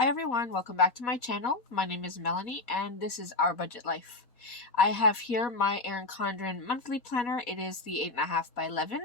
Hi everyone, welcome back to my channel. My name is Melanie and this is Our Budget Life. I have here my Erin Condren monthly planner. It is the 8.5 by 11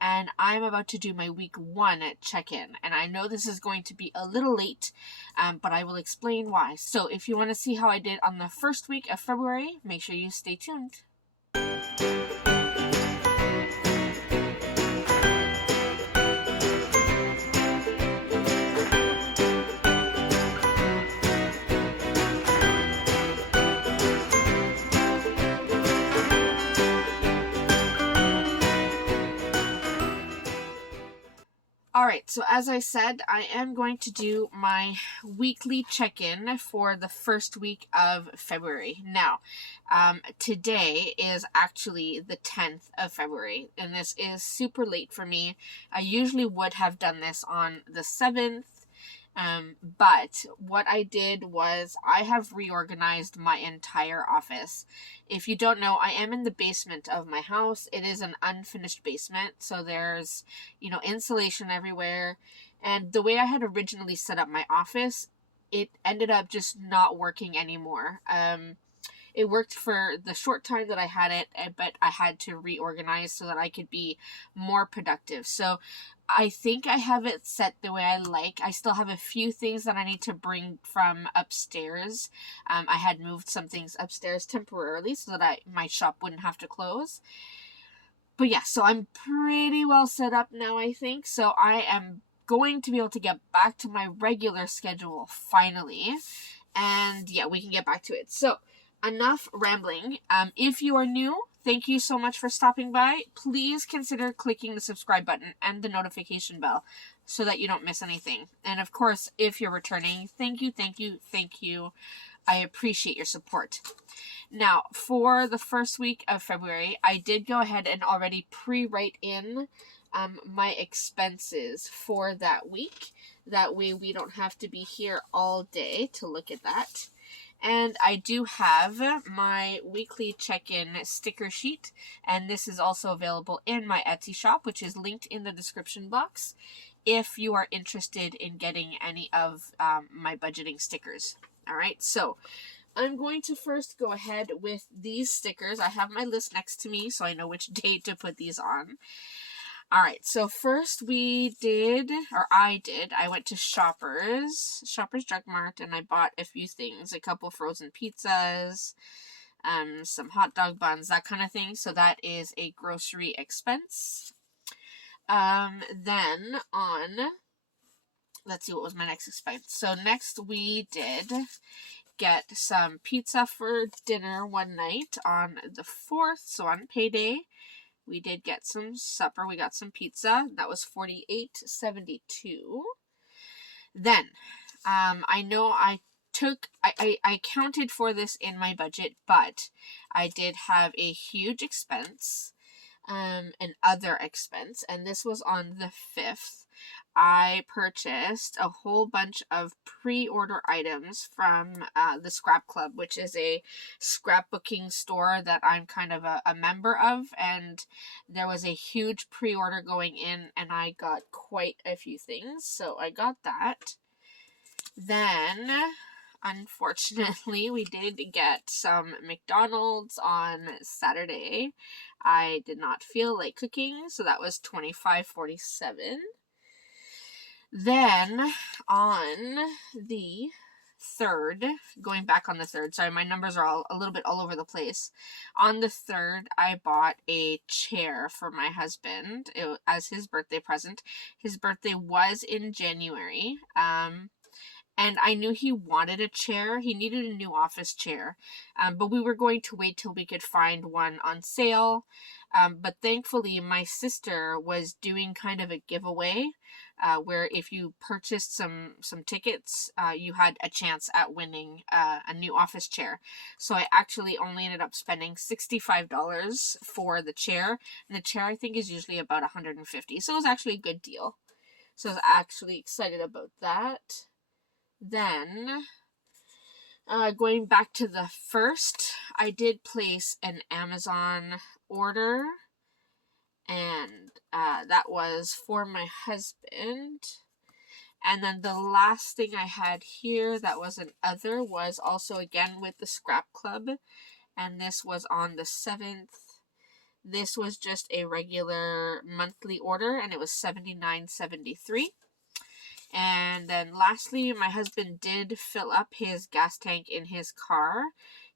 and I'm about to do my week 1 check-in. And I know this is going to be a little late, but I will explain why. So if you want to see how I did on the first week of February, make sure you stay tuned. Alright, so as I said, I am going to do my weekly check-in for the first week of February. Now, today is actually the 10th of February, and this is super late for me. I usually would have done this on the 7th, but what I did was I have reorganized my entire office. If you don't know, I am in the basement of my house. It is an unfinished basement, so there's, insulation everywhere. And the way I had originally set up my office, it ended up just not working anymore. It worked for the short time that I had it, but I had to reorganize so that I could be more productive. So I think I have it set the way I like. I still have a few things that I need to bring from upstairs. I had moved some things upstairs temporarily so that my shop wouldn't have to close. But yeah, so I'm pretty well set up now, I think. So I am going to be able to get back to my regular schedule finally. And yeah, we can get back to it. So enough rambling. If you are new, thank you so much for stopping by. Please consider clicking the subscribe button and the notification bell so that you don't miss anything. And of course, if you're returning, thank you, thank you, thank you. I appreciate your support. Now, for the first week of February, I did go ahead and already pre-write in my expenses for that week. That way we don't have to be here all day to look at that. And I do have my weekly check-in sticker sheet, and this is also available in my Etsy shop, which is linked in the description box, if you are interested in getting any of my budgeting stickers. All right, so I'm going to first go ahead with these stickers. I have my list next to me, so I know which date to put these on. Alright, so first I went to Shoppers Drug Mart, and I bought a few things, a couple frozen pizzas, some hot dog buns, that kind of thing. So that is a grocery expense. Then let's see, what was my next expense? So next we did get some pizza for dinner one night on the 4th, so on payday. We did get some supper. We got some pizza. That was $48.72. Then, I know I counted for this in my budget, but I did have a huge expense, an other expense, and this was on the 5th. I purchased a whole bunch of pre-order items from the Scrap Club, which is a scrapbooking store that I'm kind of a member of, and there was a huge pre-order going in, and I got quite a few things, so I got that. Then, unfortunately, we did get some McDonald's on Saturday. I did not feel like cooking, so that was $25.47. Then, on the 3rd, going back on the 3rd, sorry, my numbers are a little bit all over the place. On the 3rd, I bought a chair for my husband as his birthday present. His birthday was in January, and I knew he wanted a chair. He needed a new office chair, but we were going to wait till we could find one on sale. But thankfully, my sister was doing kind of a giveaway, where if you purchased some tickets, you had a chance at winning a new office chair. So I actually only ended up spending $65 for the chair, and the chair I think is usually about $150. So it was actually a good deal. So I was actually excited about that. Then, going back to the 1st, I did place an Amazon order, and that was for my husband. And then the last thing I had here that was an other was also again with the Scrap Club, and this was on the 7th. This was just a regular monthly order, and it was $79.73. And then lastly, my husband did fill up his gas tank in his car.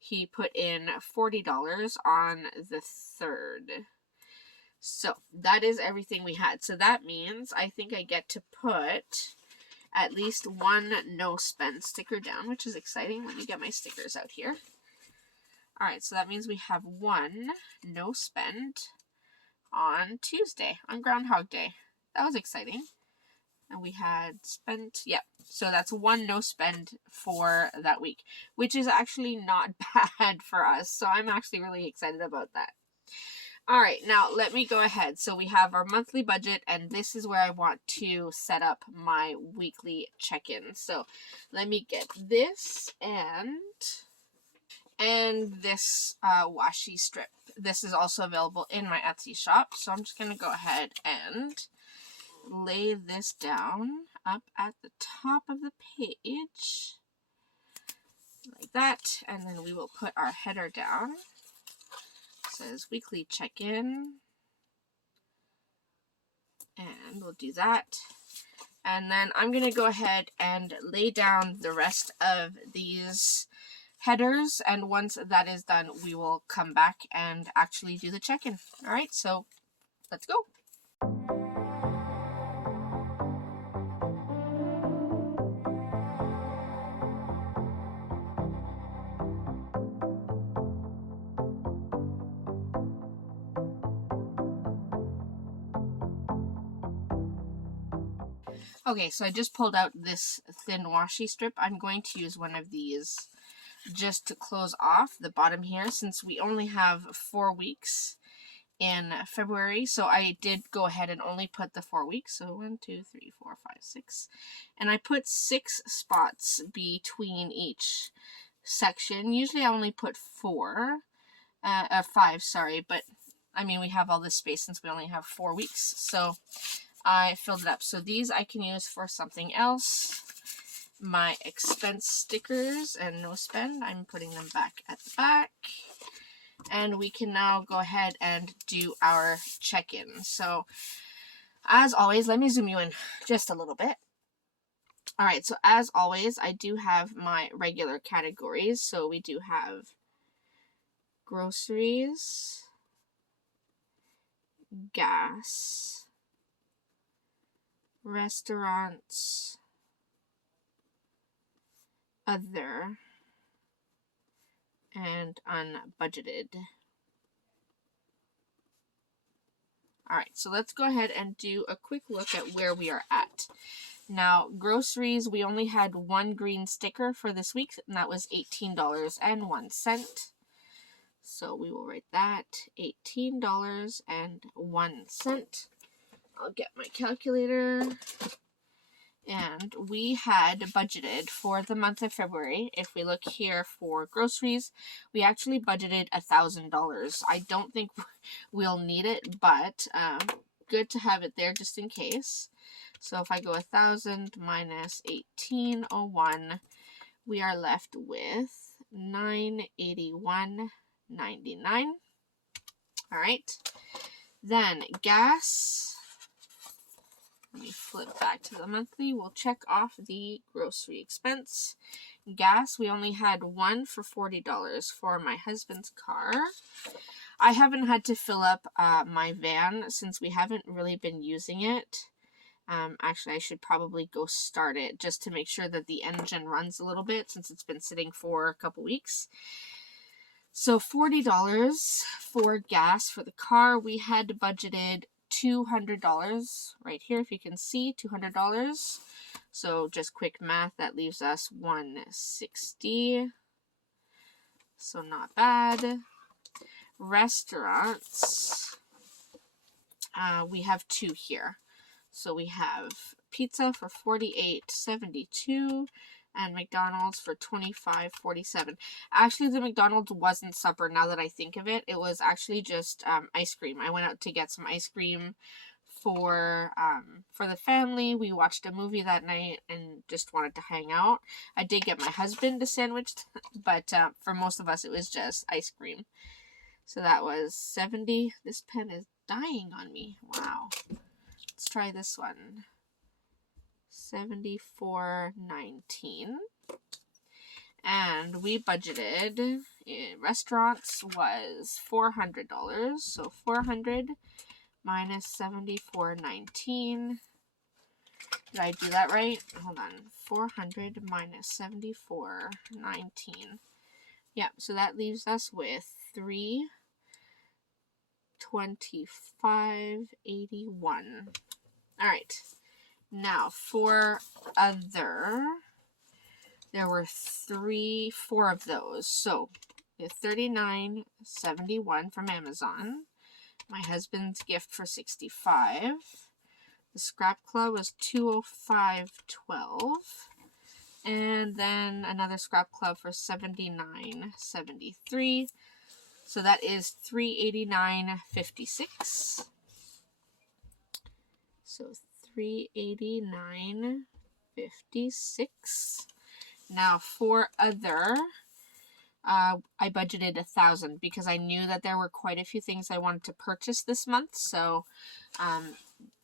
He put in $40 on the 3rd. So that is everything we had. So that means I think I get to put at least one no spend sticker down, which is exciting. Let me get my stickers out here. Alright, so that means we have one no spend on Tuesday, on Groundhog Day. That was exciting. And we had spent, yeah, so that's one no spend for that week, which is actually not bad for us. So I'm actually really excited about that. All right, now let me go ahead. So we have our monthly budget, and this is where I want to set up my weekly check-in. So let me get this and this washi strip. This is also available in my Etsy shop. So I'm just going to go ahead and lay this down up at the top of the page like that, and then we will put our header down. It says weekly check-in, and we'll do that. And then I'm going to go ahead and lay down the rest of these headers, and once that is done, we will come back and actually do the check-in. All right, so let's go. Okay, so I just pulled out this thin washi strip. I'm going to use one of these just to close off the bottom here, since we only have 4 weeks in February. So I did go ahead and only put the 4 weeks. So 1, 2, 3, 4, 5, 6. And I put 6 spots between each section. Usually I only put 5, sorry, but I mean, we have all this space since we only have 4 weeks. So I filled it up. So these I can use for something else. My expense stickers and no spend, I'm putting them back at the back. And we can now go ahead and do our check-in. So as always, let me zoom you in just a little bit. All right, so as always, I do have my regular categories. So we do have groceries, gas, restaurants, other, and unbudgeted. Alright, so let's go ahead and do a quick look at where we are at. Now, groceries, we only had one green sticker for this week, and that was $18.01. So we will write that, $18.01. I'll get my calculator. And we had budgeted for the month of February. If we look here for groceries, we actually budgeted $1,000. I don't think we'll need it, but good to have it there just in case. So if I go 1,000 minus 1801, we are left with $981.99. All right. Then gas. Let me flip back to the monthly. We'll check off the grocery expense. Gas, we only had one for $40 for my husband's car. I haven't had to fill up my van since we haven't really been using it. Actually, I should probably go start it just to make sure that the engine runs a little bit since it's been sitting for a couple weeks. So $40 for gas for the car. We had budgeted $200 right here, if you can see, $200. So just quick math, that leaves us $160. So not bad. Restaurants, we have 2 here. So we have pizza for $48.72 and McDonald's for $25.47. Actually, the McDonald's wasn't supper now that I think of it. It was actually just ice cream. I went out to get some ice cream for the family. We watched a movie that night and just wanted to hang out. I did get my husband a sandwich, but for most of us it was just ice cream. So that was 70. This pen is dying on me. Wow. Let's try this one. 74.19. And we budgeted in restaurants was $400. So 400 minus 74.19. Did I do that right? Hold on. 400 minus 74.19. Yeah, so that leaves us with 325.81. All right. Now for other, there were 4 of those. So we have 39.71 from Amazon. My husband's gift for 65. The scrap club was 205.12. And then another scrap club for 79.73. So that is 389.56. So 389.56. Now for other, I budgeted 1,000 because I knew that there were quite a few things I wanted to purchase this month. So,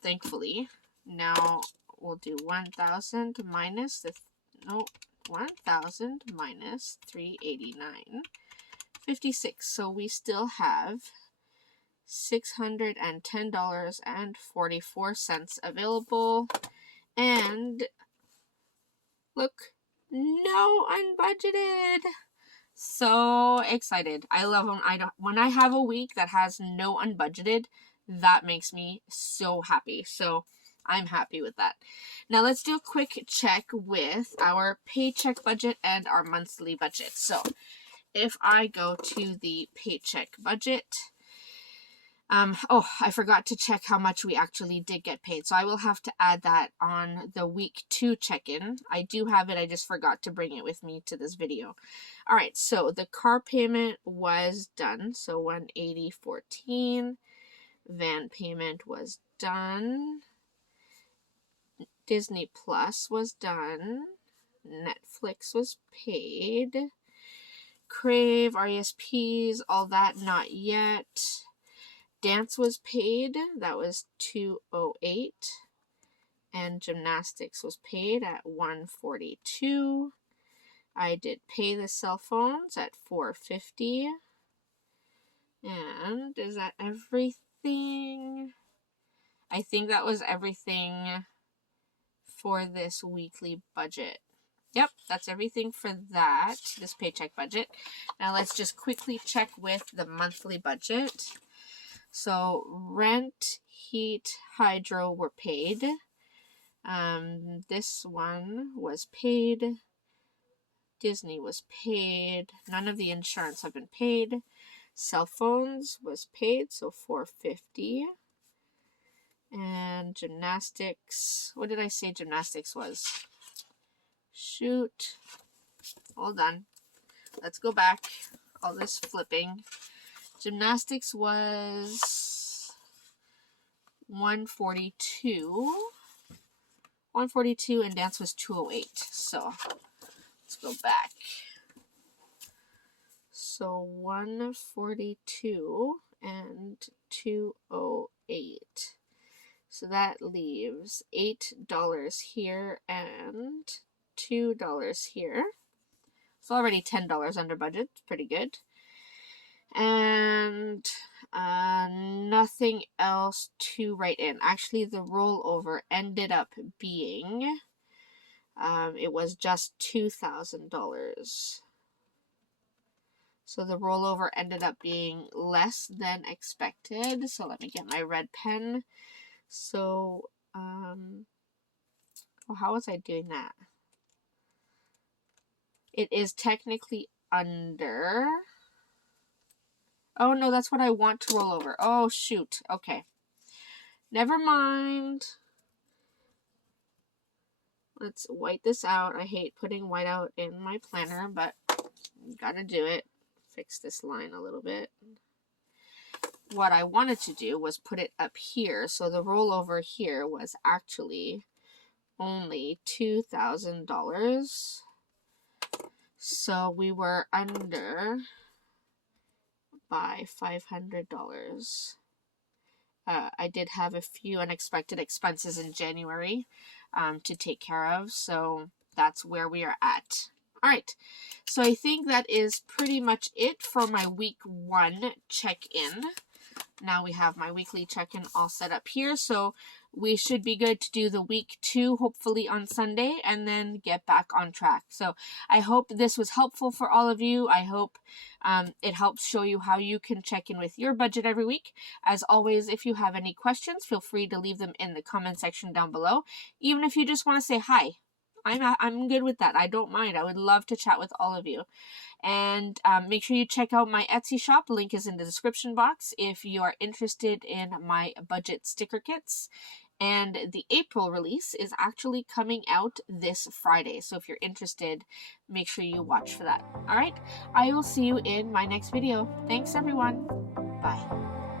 thankfully, now we'll do 1,000 minus 1,000 minus 389.56. So we still have $610.44 available. And look, no unbudgeted. So excited. I love when I have a week that has no unbudgeted, that makes me so happy. So I'm happy with that. Now let's do a quick check with our paycheck budget and our monthly budget. So if I go to the paycheck budget, I forgot to check how much we actually did get paid. So I will have to add that on the week 2 check-in. I do have it. I just forgot to bring it with me to this video. All right. So the car payment was done. So $180.14. Van payment was done. Disney Plus was done. Netflix was paid. Crave, RESPs, all that not yet. Dance was paid. That was $208. And gymnastics was paid at $142. I did pay the cell phones at $450. And is that everything? I think that was everything for this weekly budget. Yep, that's everything for that, this paycheck budget. Now let's just quickly check with the monthly budget. So rent, heat, hydro were paid. This one was paid. Disney was paid. None of the insurance have been paid. Cell phones was paid, so $450. And gymnastics, what did I say gymnastics was? Shoot. Hold on. Let's go back. All this flipping. Gymnastics was $142. $142 and dance was $208. So let's go back. So $142 and $208. So that leaves $8 here and $2 here. It's already $10 under budget. It's pretty good. And nothing else to write in. Actually, the rollover ended up being, it was just $2,000. So the rollover ended up being less than expected. So let me get my red pen. So, how was I doing that? It is technically under. Oh, no, that's what I want to roll over. Oh, shoot. Okay. Never mind. Let's white this out. I hate putting white out in my planner, but gotta do it. Fix this line a little bit. what I wanted to do was put it up here. So the rollover here was actually only $2,000. So we were under by $500. I did have a few unexpected expenses in January to take care of, so that's where we are at. All right, so I think that is pretty much it for my week 1 check-in. Now we have my weekly check-in all set up here, so we should be good to do the week 2 hopefully on Sunday and then get back on track. So I hope this was helpful for all of you. I hope it helps show you how you can check in with your budget every week. As always, if you have any questions, feel free to leave them in the comment section down below. Even if you just want to say hi, I'm good with that. I don't mind. I would love to chat with all of you. And make sure you check out my Etsy shop. Link is in the description box if you are interested in my budget sticker kits. And the April release is actually coming out this Friday. So if you're interested, make sure you watch for that. All right. I will see you in my next video. Thanks, everyone. Bye.